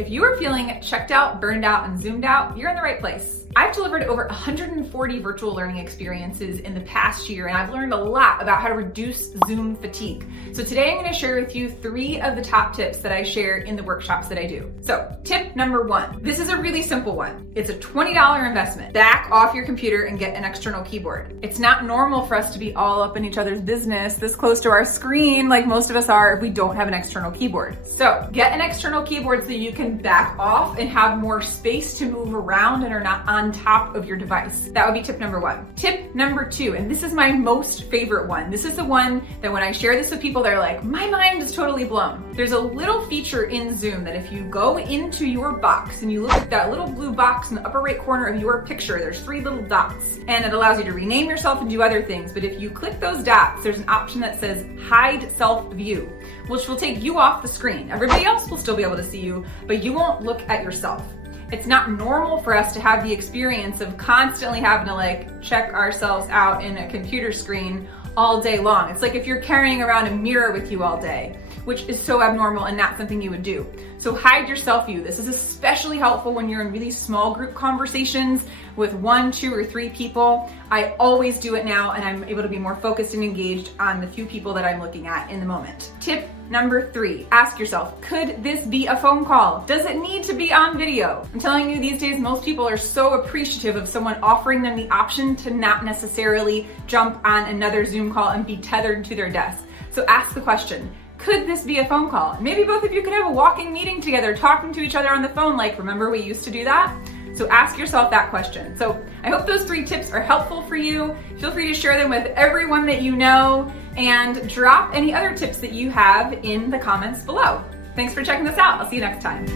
If you are feeling checked out, burned out, and zoomed out, you're in the right place. I've delivered over 140 virtual learning experiences in the past year, and I've learned a lot about how to reduce Zoom fatigue. So today I'm going to share with you 3 of the top tips that I share in the workshops that I do. So tip number 1, this is a really simple one. It's a $20 investment. Back off your computer and get an external keyboard. It's not normal for us to be all up in each other's business this close to our screen like most of us are if we don't have an external keyboard. So get an external keyboard so you can back off and have more space to move around and are not on top of your device. That would be tip number 1. Tip number 2, and this is my most favorite one. This is the one that when I share this with people, they're like, my mind is totally blown. There's a little feature in Zoom that if you go into your box and you look at that little blue box in the upper right corner of your picture, there's 3 little dots, and it allows you to rename yourself and do other things. But if you click those dots, there's an option that says hide self view, which will take you off the screen. Everybody else will still be able to see you, but you won't look at yourself. It's not normal for us to have the experience of constantly having to check ourselves out in a computer screen all day long. It's like if you're carrying around a mirror with you all day, which is so abnormal and not something you would do. So hide your self view. This is especially helpful when you're in really small group conversations with 1, 2, or 3 people. I always do it now, and I'm able to be more focused and engaged on the few people that I'm looking at in the moment. Tip number 3, ask yourself, could this be a phone call? Does it need to be on video? I'm telling you, these days, most people are so appreciative of someone offering them the option to not necessarily jump on another Zoom call and be tethered to their desk. So ask the question, could this be a phone call? Maybe both of you could have a walking meeting together, talking to each other on the phone, like, remember we used to do that? So ask yourself that question. So I hope those 3 tips are helpful for you. Feel free to share them with everyone that you know, and drop any other tips that you have in the comments below. Thanks for checking this out. I'll see you next time.